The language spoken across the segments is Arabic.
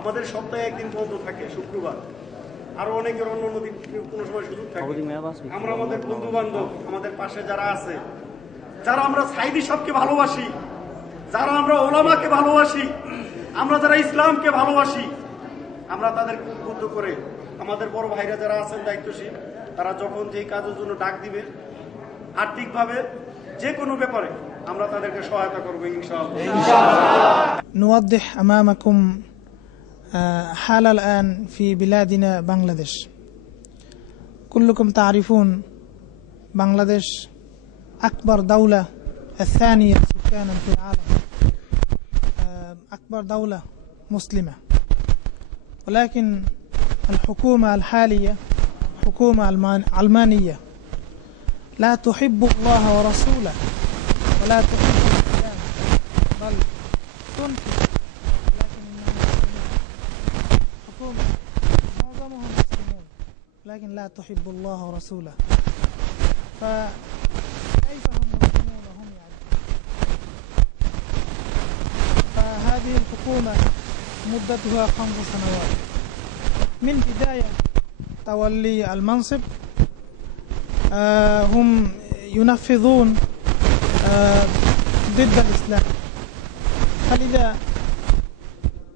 আমাদের সপ্তাহে একদিন বন্ধ থাকে শুক্রবার, আরো অনেকের অন্য দিন কোনো সময় সুযোগ থাকে। আমরা আমাদের বন্ধু বান্ধব, আমাদের পাশে যারা আছে, যারা আমরা সাইদি সবকে ভালোবাসি, যারা আমরা ওলামাকে ভালোবাসি, আমরা যারা ইসলামকে ভালোবাসি, আমরা তাদেরকে উদ্বুদ্ধ করে আমাদের বড় ভাইরা যারা আছেন দায়িত্বশীল, তারা যখন যেই কাজের জন্য ডাক দিবে আর্থিকভাবে যে কোনো ব্যাপারে আমরা তাদেরকে সহায়তা করবো ইনশাআল্লাহ। نوضح أمامكم حال الآن في بلادنا بنغلاديش. كلكم تعرفون بنغلاديش أكبر دولة الثانية سكانا في العالم، أكبر دولة مسلمة، ولكن الحكومة الحالية حكومة علمانية لا تحب الله ورسوله ولا تحب الإسلام، بل تنكر، لكن إنها حكومة معظمهم مسلمون لكن لا تحب الله ورسوله، فكيف هم مسلمون وهم يعرفون؟ فهذه الحكومة مدتها 5 سنوات من بداية تولي المنصب. هم ينفذون ضد الإسلام، فلذا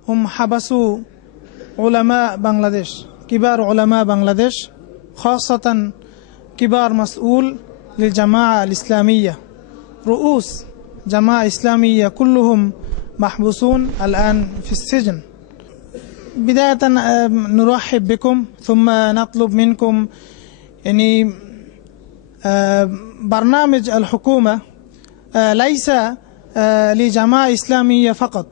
هم حبسوا علماء بنغلاديش، كبار علماء بنغلاديش، خاصة كبار مسؤول للجماعة الإسلامية، رؤوس جماعة إسلامية كلهم محبوسون الآن في السجن. بداية نرحب بكم، ثم نطلب منكم يعني برنامج الحكومة ليس لجماعة إسلامية فقط،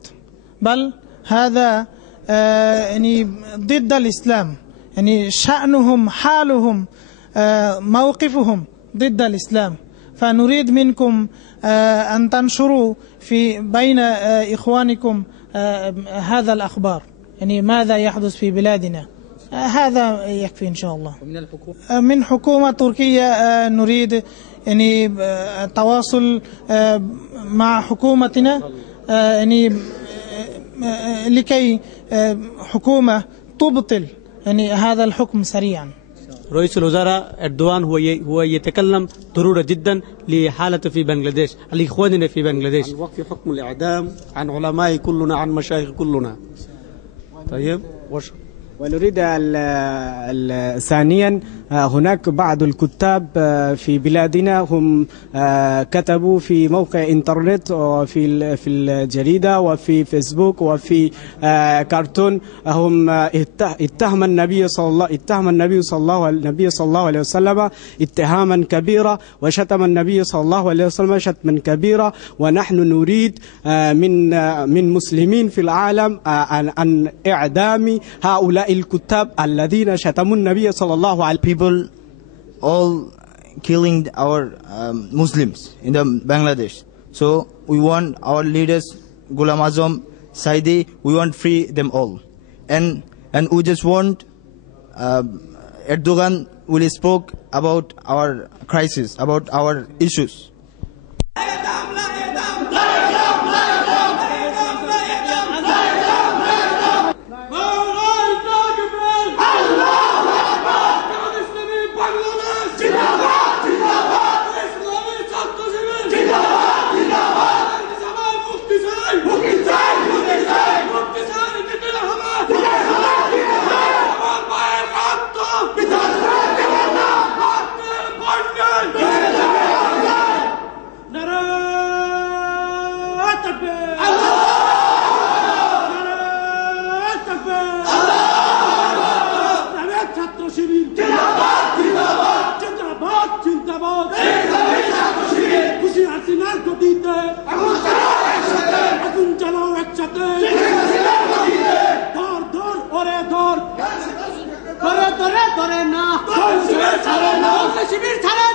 بل هذا يعني ضد الإسلام، يعني شأنهم حالهم موقفهم ضد الإسلام. فنريد منكم أن تنشروا في بين إخوانكم هذا الأخبار، يعني ماذا يحدث في بلادنا. هذا يكفي إن شاء الله. من حكومة تركيا نريد يعني التواصل مع حكومتنا، يعني لكي حكومة تبطل يعني هذا الحكم سريعا. رئيس الوزراء أردوغان هو يتكلم ضرورة جدا لحالة في بنغلاديش، لإخواننا في بنغلاديش، عن وقف حكم الإعدام، عن علماء كلنا، عن مشايخ كلنا. طيب ونريد ثانيا هناك بعض الكتاب في بلادنا هم كتبوا في موقع انترنت وفي الجريدة وفي فيسبوك وفي كرتون، هم اتهم النبي صلى الله عليه وسلم اتهاما كبيرا، وشتم النبي صلى الله عليه وسلم شتما كبيرا. ونحن نريد من مسلمين في العالم أن إعدام هؤلاء الكتاب الذين شتموا النبي صلى الله عليه وسلم. People all killing our Muslims in the Bangladesh. So we want our leaders, Ghulam Azam, Saidi, we want free them all. And we just want Erdogan will spoke about our crisis, about our issues. ধরে না শিবির ছাড়ে